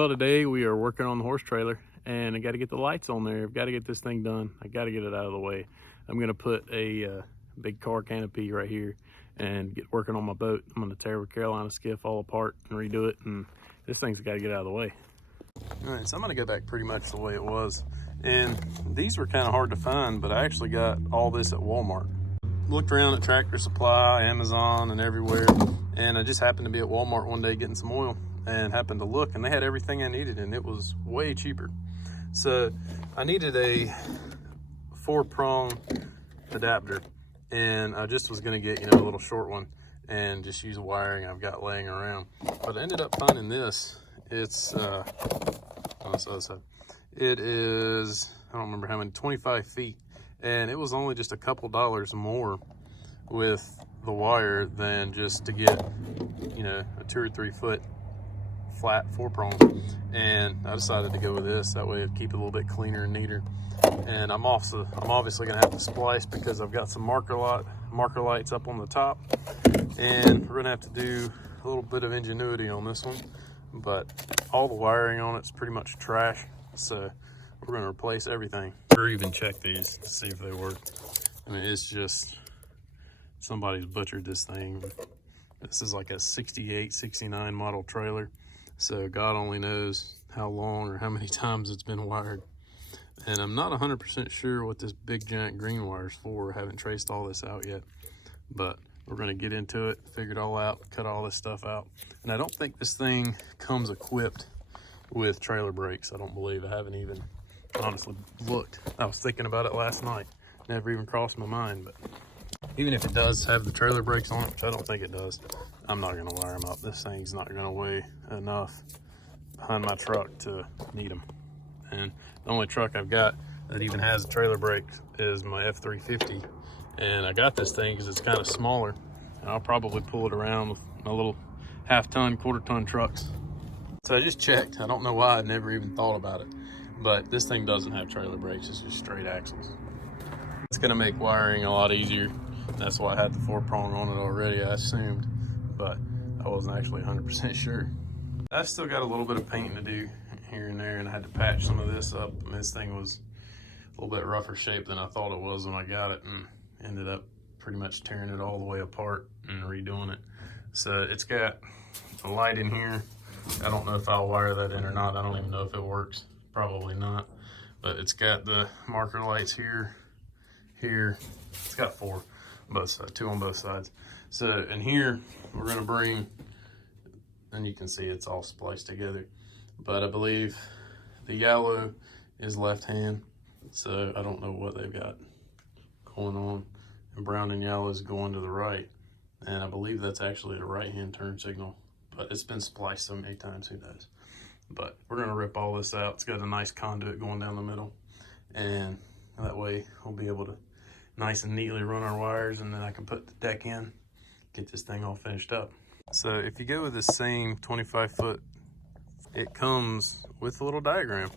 Well, today we are working on the horse trailer and I got to get the lights on there. I've got to get this thing done. I got to get it out of the way. I'm going to put a big car canopy right here and get working on my boat. I'm going to tear the Carolina skiff all apart and redo it, and this thing's got to get out of the way. All right, so I'm going to go back pretty much the way it was. And these were kind of hard to find, but I actually got all this at Walmart. Looked around at Tractor Supply, Amazon, and everywhere, and I just happened to be at Walmart one day getting some oil and happened to look, and they had everything I needed, and it was way cheaper. So I needed a 4-prong adapter, and I just was going to get, a little short one and just use the wiring I've got laying around. But I ended up finding this. It's it is, I don't remember how many, 25 feet, and it was only just a couple dollars more with the wire than just to get, a 2 or 3 foot flat 4-prong. And I decided to go with this. That way it'd keep it a little bit cleaner and neater. And I'm obviously gonna have to splice because I've got some marker lights up on the top, and we're gonna have to do a little bit of ingenuity on this one. But all the wiring on it's pretty much trash, so we're gonna replace everything. Or even check these to see if they work. I mean, it's just, somebody's butchered this thing. This is like a 68, 69 model trailer. So God only knows how long or how many times it's been wired. And I'm not 100% sure what this big giant green wire is for. I haven't traced all this out yet, but we're gonna get into it, figure it all out, cut all this stuff out. And I don't think this thing comes equipped with trailer brakes. I don't believe. I haven't even honestly looked. I was thinking about it last night. Never even crossed my mind, but even if it does have the trailer brakes on it, which I don't think it does, I'm not gonna wire them up. This thing's not gonna weigh enough behind my truck to need them. And the only truck I've got that even has a trailer brake is my F350. And I got this thing because it's kind of smaller, and I'll probably pull it around with my little half-ton, quarter-ton trucks. So I just checked. I don't know why. I never even thought about it. But this thing doesn't have trailer brakes. It's just straight axles. It's gonna make wiring a lot easier. That's why I had the 4-prong on it already, I assumed, but I wasn't actually 100% sure. I still got a little bit of painting to do here and there, and I had to patch some of this up. And this thing was a little bit rougher shape than I thought it was when I got it, and ended up pretty much tearing it all the way apart and redoing it. So it's got a light in here. I don't know if I'll wire that in or not. I don't even know if it works. Probably not. But it's got the marker lights here. It's got 4, both sides, 2 on both sides. So in here, we're gonna bring, and you can see it's all spliced together. But I believe the yellow is left hand, so I don't know what they've got going on. And brown and yellow is going to the right. And I believe that's actually a right-hand turn signal, but it's been spliced so many times, who knows. But we're gonna rip all this out. It's got a nice conduit going down the middle, and that way we'll be able to nice and neatly run our wires, and then I can put the deck in, get this thing all finished up. So if you go with the same 25 foot, it comes with a little diagram.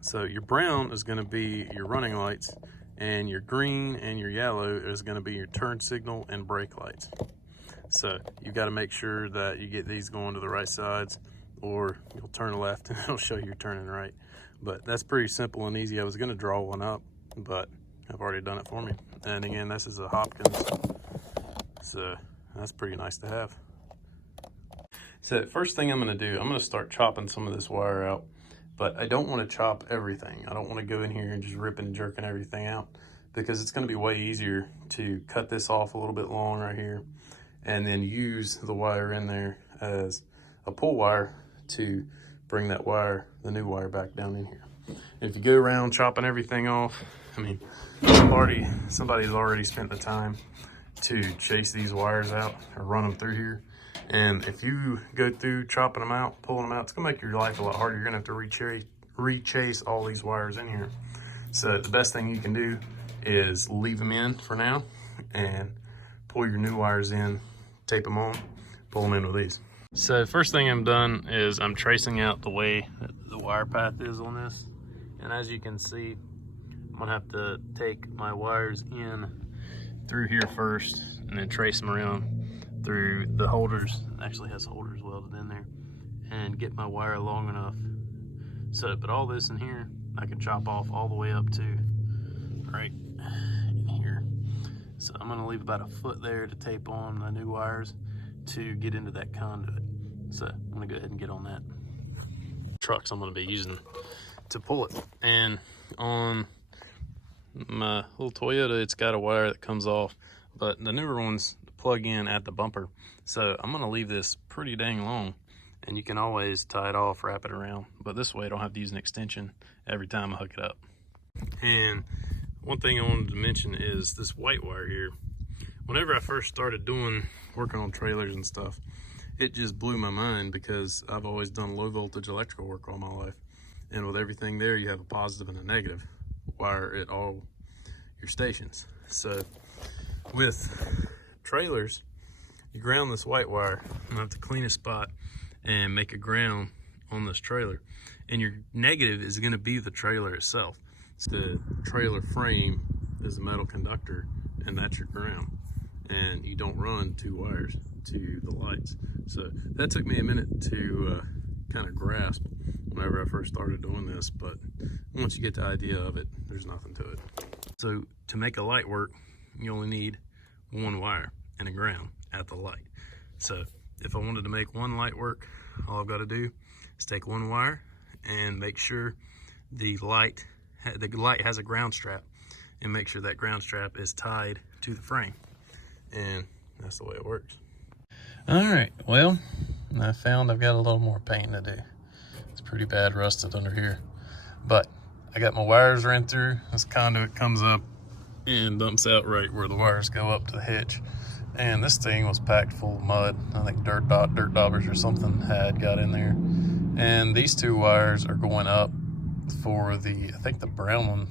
So your brown is gonna be your running lights, and your green and your yellow is gonna be your turn signal and brake lights. So you gotta make sure that you get these going to the right sides, or you'll turn left and it'll show you're turning right. But that's pretty simple and easy. I was gonna draw one up, but I've already done it for me. And again, this is a Hopkins, so that's pretty nice to have. So first thing I'm gonna do, I'm gonna start chopping some of this wire out, but I don't wanna chop everything. I don't wanna go in here and just ripping and jerking everything out, because it's gonna be way easier to cut this off a little bit long right here, and then use the wire in there as a pull wire to bring that wire, the new wire, back down in here. And if you go around chopping everything off, I mean, somebody's already spent the time to chase these wires out or run them through here. And if you go through chopping them out, pulling them out, it's gonna make your life a lot harder. You're gonna have to re-chase all these wires in here. So the best thing you can do is leave them in for now and pull your new wires in, tape them on, pull them in with these. So first thing I'm done is I'm tracing out the way the wire path is on this. And as you can see, I'm gonna have to take my wires in through here first and then trace them around through the holders. It actually has holders welded in there. and get my wire long enough. So, but all this in here, I can chop off all the way up to right in here. So I'm gonna leave about a foot there to tape on my new wires to get into that conduit. So I'm gonna go ahead and get on that. Trucks I'm gonna be using to pull it. And on my little Toyota, it's got a wire that comes off, but the newer ones plug in at the bumper. So I'm gonna leave this pretty dang long, and you can always tie it off, wrap it around. But this way I don't have to use an extension every time I hook it up. And one thing I wanted to mention is this white wire here. Whenever I first started working on trailers and stuff, it just blew my mind because I've always done low voltage electrical work all my life. And with everything there, you have a positive and a negative wire at all your stations. So with trailers, you ground this white wire. I have to clean a spot and make a ground on this trailer. And your negative is gonna be the trailer itself. The trailer frame is a metal conductor, and that's your ground. And you don't run two wires to the lights. So that took me a minute to kind of grasp whenever I first started doing this, but once you get the idea of it, there's nothing to it. So to make a light work, you only need one wire and a ground at the light. So if I wanted to make one light work, all I've got to do is take one wire and make sure the light has a ground strap, and make sure that ground strap is tied to the frame. And that's the way it works. All right, well, I found I've got a little more painting to do. It's pretty bad rusted under here, but I got my wires ran through. This conduit comes up and dumps out right where the wires go up to the hitch. And this thing was packed full of mud. I think dirt daubers or something had got in there. And these two wires are going up for I think the brown one.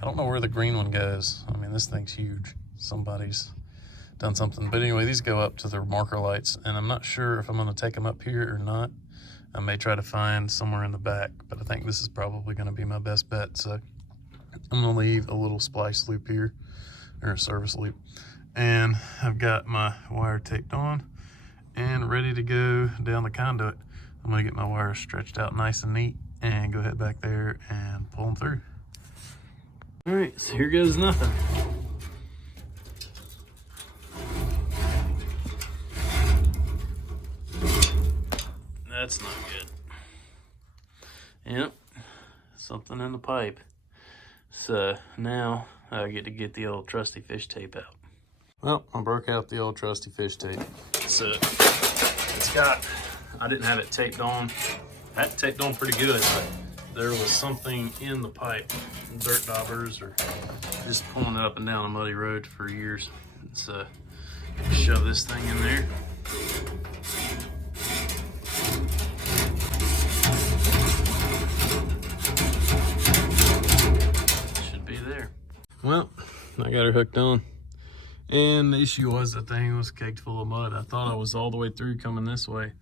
I don't know where the green one goes. I mean, this thing's huge. Somebody's done something. But anyway, these go up to the marker lights, and I'm not sure if I'm gonna take them up here or not. I may try to find somewhere in the back, but I think this is probably gonna be my best bet. So I'm gonna leave a little splice loop here, or a service loop. And I've got my wire taped on and ready to go down the conduit. I'm gonna get my wires stretched out nice and neat and go head back there and pull them through. All right, so here goes nothing. That's not good. Yep, something in the pipe. So now I get to get the old trusty fish tape out. Well, I broke out the old trusty fish tape. So I didn't have it taped on. I had it taped on pretty good, but there was something in the pipe, dirt daubers, or just pulling it up and down a muddy road for years. So shove this thing in there. Should be there. Well, I got her hooked on. And the issue was the thing was caked full of mud. I thought I was all the way through coming this way,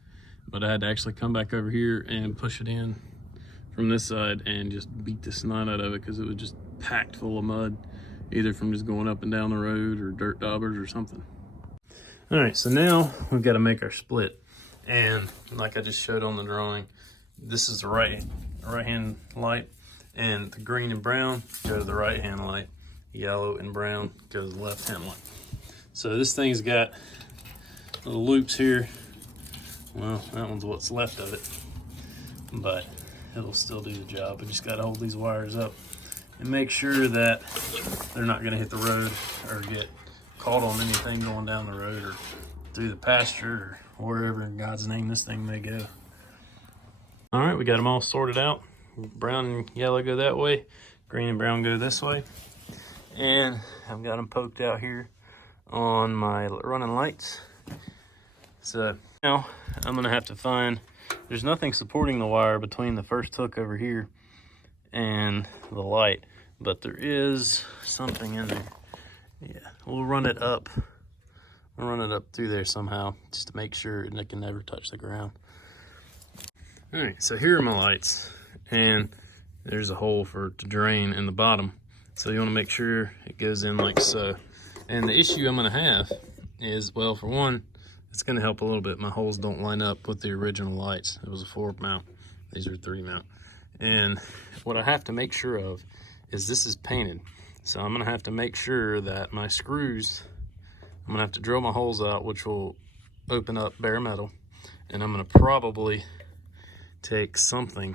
but I had to actually come back over here and push it in from this side and just beat the snot out of it because it was just packed full of mud, either from just going up and down the road or dirt daubers or something. All right, so now we've got to make our split. And like I just showed on the drawing, this is the right-hand light, and the green and brown go to the right-hand light. Yellow and brown go to the left-hand light. So this thing's got little loops here. Well, that one's what's left of it, but it'll still do the job. I just got to hold these wires up and make sure that they're not going to hit the road or get caught on anything going down the road or through the pasture or wherever in God's name this thing may go. All right, we got them all sorted out. Brown and yellow go that way, green and brown go this way. And I've got them poked out here on my running lights. So now I'm gonna have to find, there's nothing supporting the wire between the first hook over here and the light, but there is something in there. Yeah, we'll run it up. We'll run it up through there somehow just to make sure it can never touch the ground. All right, so here are my lights, and there's a hole to drain in the bottom. So you want to make sure it goes in like so. And the issue I'm going to have is, well, for one, It's gonna help a little bit. My holes don't line up with the original lights. It was a 4 mount. These are 3 mount. And what I have to make sure of is this is painted. So I'm gonna have to make sure that my screws, I'm gonna have to drill my holes out, which will open up bare metal. And I'm gonna probably take something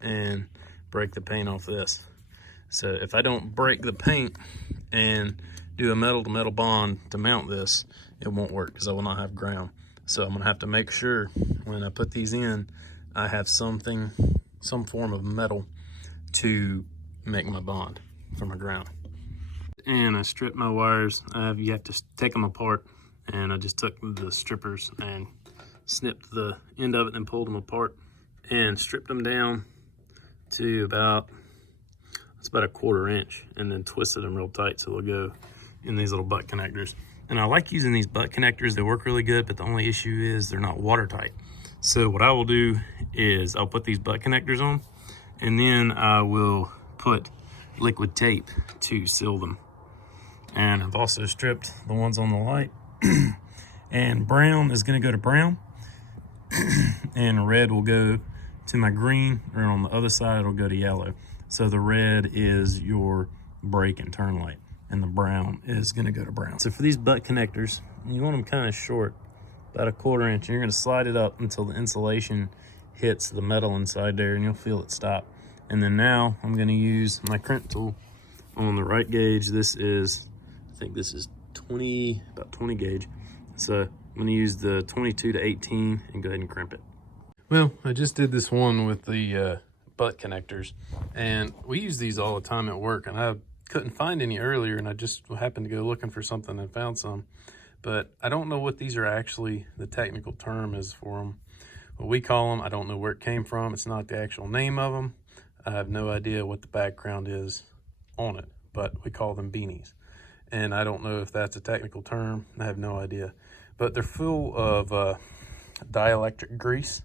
and break the paint off this. So if I don't break the paint and do a metal to metal bond to mount this, it won't work because I will not have ground. So I'm gonna have to make sure when I put these in, I have some form of metal to make my bond for my ground. And I stripped my wires. You have to take them apart, and I just took the strippers and snipped the end of it and pulled them apart and stripped them down to about a 1/4 inch, and then twisted them real tight so they'll go in these little butt connectors. And I like using these butt connectors. They work really good, but the only issue is they're not watertight. So what I will do is I'll put these butt connectors on, and then I will put liquid tape to seal them. And I've also stripped the ones on the light. And brown is gonna go to brown, and red will go to my green, or on the other side it'll go to yellow. So the red is your brake and turn light, and the brown is gonna go to brown. So for these butt connectors, you want them kind of short, about 1/4 inch, and you're gonna slide it up until the insulation hits the metal inside there, and you'll feel it stop. And then now I'm gonna use my crimp tool on the right gauge. This is, I think this is about 20 gauge. So I'm gonna use the 22 to 18 and go ahead and crimp it. Well, I just did this one with the butt connectors, and we use these all the time at work, and I couldn't find any earlier, and I just happened to go looking for something and found some. But I don't know what these are actually, the technical term is for them. What we call them, I don't know where it came from. It's not the actual name of them. I have no idea what the background is on it, but we call them beanies. And I don't know if that's a technical term. I have no idea. But they're full of dielectric grease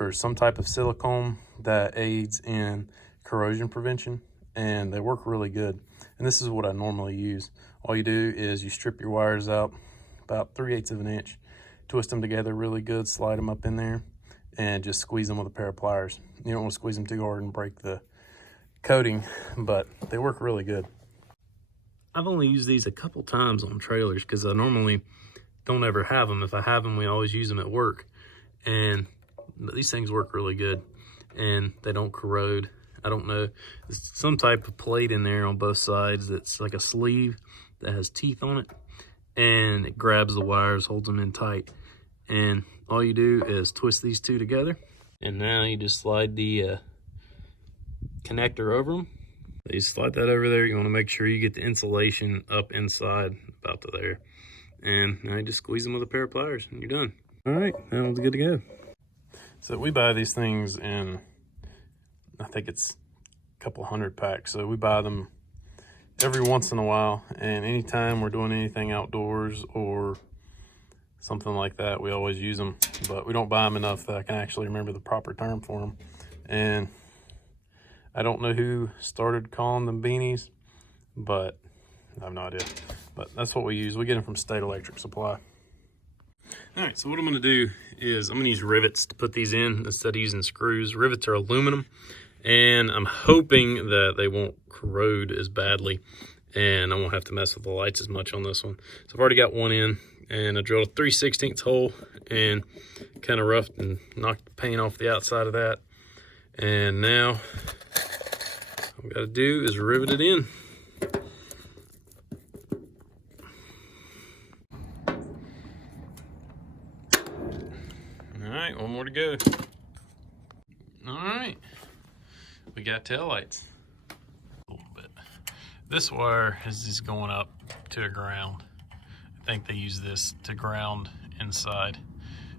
or some type of silicone that aids in corrosion prevention, and they work really good. And this is what I normally use. All you do is you strip your wires out about 3/8 of an inch, twist them together really good, slide them up in there, and just squeeze them with a pair of pliers. You don't want to squeeze them too hard and break the coating, but they work really good. I've only used these a couple times on trailers because I normally don't ever have them. If I have them, we always use them at work. And these things work really good, and they don't corrode. I don't know, there's some type of plate in there on both sides that's like a sleeve that has teeth on it, and it grabs the wires, holds them in tight. And all you do is twist these two together, and now you just slide the connector over them. You slide that over there. You want to make sure you get the insulation up inside about to there, and now you just squeeze them with a pair of pliers and you're done. All right, that one's good to go. So we buy these things in, I think it's a couple hundred packs. So we buy them every once in a while, and anytime we're doing anything outdoors or something like that, we always use them. But we don't buy them enough that I can actually remember the proper term for them. And I don't know who started calling them beanies, but I have no idea. But that's what we use. We get them from State Electric Supply. All right, so what I'm gonna do is I'm gonna use rivets to put these in instead of using screws. Rivets are aluminum, and I'm hoping that they won't corrode as badly, and I won't have to mess with the lights as much on this one. So I've already got one in, and I drilled a 3/16 hole and kind of roughed and knocked the paint off the outside of that. And now all we gotta do is rivet it in. All right, one more to go. All right, we got tail lights. A little bit. This wire is just going up to the ground. I think they use this to ground inside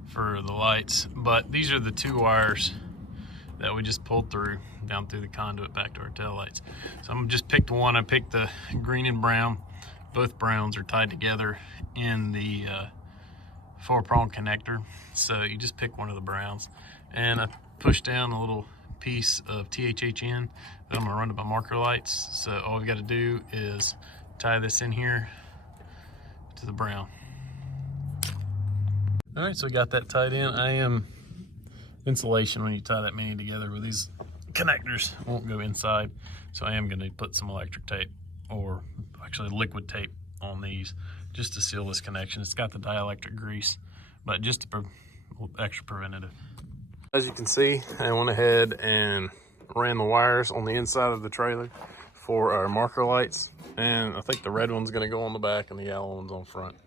for the lights, but these are the 2 wires that we just pulled through, down through the conduit back to our tail lights. So I'm just picked one. I picked the green and brown. Both browns are tied together in the 4-prong connector. So you just pick one of the browns, and I push down a little piece of THHN that I'm gonna run to my marker lights. So all we gotta do is tie this in here to the brown. All right, so we got that tied in. I am insulation when you tie that many together with these connectors won't go inside, so I am going to put some electric tape, or actually liquid tape, on these just to seal this connection. It's got the dielectric grease, but just to extra preventative. As you can see, I went ahead and ran the wires on the inside of the trailer for our marker lights, and I think the red one's going to go on the back and the yellow one's on front.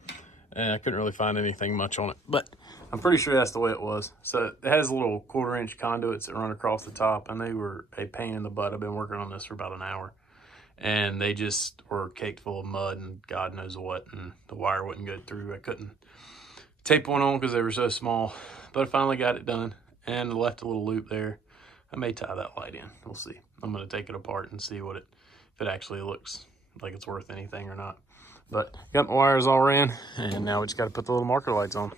And I couldn't really find anything much on it, but I'm pretty sure that's the way it was. So it has little 1/4-inch conduits that run across the top, and they were a pain in the butt. I've been working on this for about an hour, and they just were caked full of mud and God knows what, and the wire wouldn't go through. I couldn't tape one on because they were so small, but I finally got it done and left a little loop there. I may tie that light in. We'll see. I'm going to take it apart and see if it actually looks like it's worth anything or not. But got my wires all ran, and now we just got to put the little marker lights on.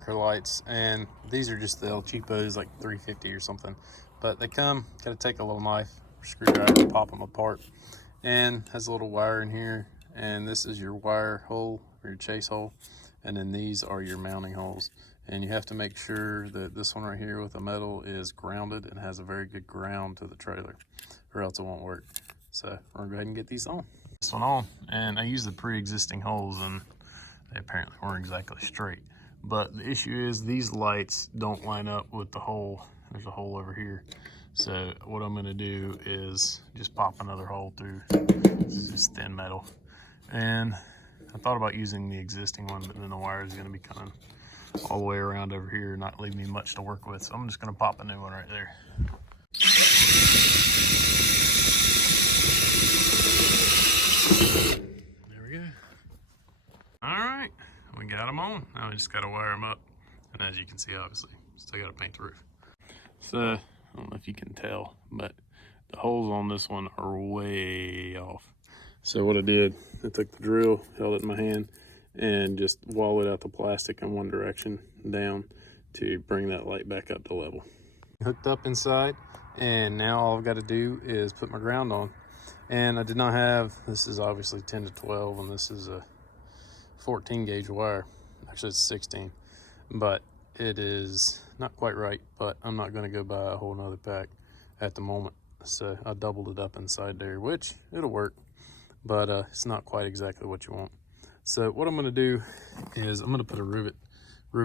Marker lights, and these are just the El Cheapos, like $3.50 or something. But they come, got to take a little knife, screwdriver, pop them apart, and has a little wire in here. And this is your wire hole, or your chase hole, and then these are your mounting holes. And you have to make sure that this one right here with the metal is grounded and has a very good ground to the trailer, or else it won't work. So we're gonna go ahead and get these on. This one on, and I used the pre-existing holes, and they apparently weren't exactly straight. But the issue is these lights don't line up with the hole. There's a hole over here. So what I'm gonna do is just pop another hole through. This is just thin metal. And I thought about using the existing one, but then the wire is gonna be coming all the way around over here, not leaving me much to work with. So I'm just gonna pop a new one right there. There we go. All right, we got them on. Now we just gotta wire them up. And as you can see, obviously, still gotta paint the roof. So, I don't know if you can tell, but the holes on this one are way off. So what I did, I took the drill, held it in my hand, and just walled out the plastic in one direction down to bring that light back up to level. Hooked up inside, and now all I've got to do is put my ground on. And I did not have, this is obviously 10 to 12, and this is a 14 gauge wire. Actually it's 16, but it is not quite right, but I'm not going to go buy a whole nother pack at the moment. So I doubled it up inside there, which it'll work, but it's not quite exactly what you want. So what I'm going to do is I'm going to put a rivet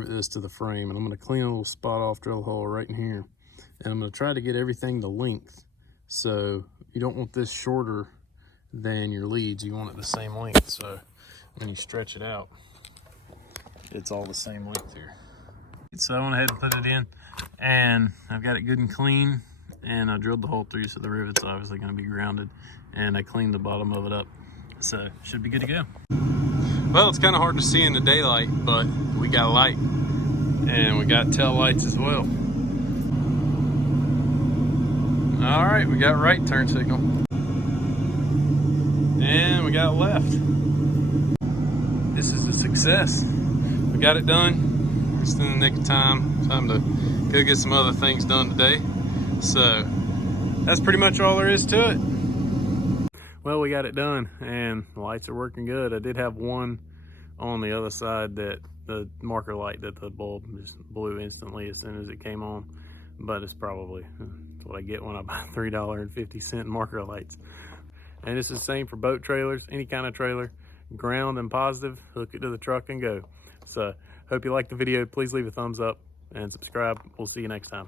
this to the frame, and I'm going to clean a little spot off, drill a hole right in here, and I'm going to try to get everything the length. So you don't want this shorter than your leads, you want it the same length. So when you stretch it out, it's all the same length here. So I went ahead and put it in, and I've got it good and clean, and I drilled the hole through, so the rivet's obviously going to be grounded, and I cleaned the bottom of it up, so should be good to go. Well, it's kind of hard to see in the daylight, but we got light, and we got tail lights as well. All right, we got right turn signal, and we got left. This is a success. We got it done, just in the nick of time. Time to go get some other things done today. So that's pretty much all there is to it. Well, we got it done, and the lights are working good. I did have one on the other side that the marker light that the bulb just blew instantly as soon as it came on, but it's probably that's what I get when I buy $3.50 marker lights. And it's the same for boat trailers, any kind of trailer, ground and positive, hook it to the truck and go. So hope you liked the video. Please leave a thumbs up and subscribe. We'll see you next time.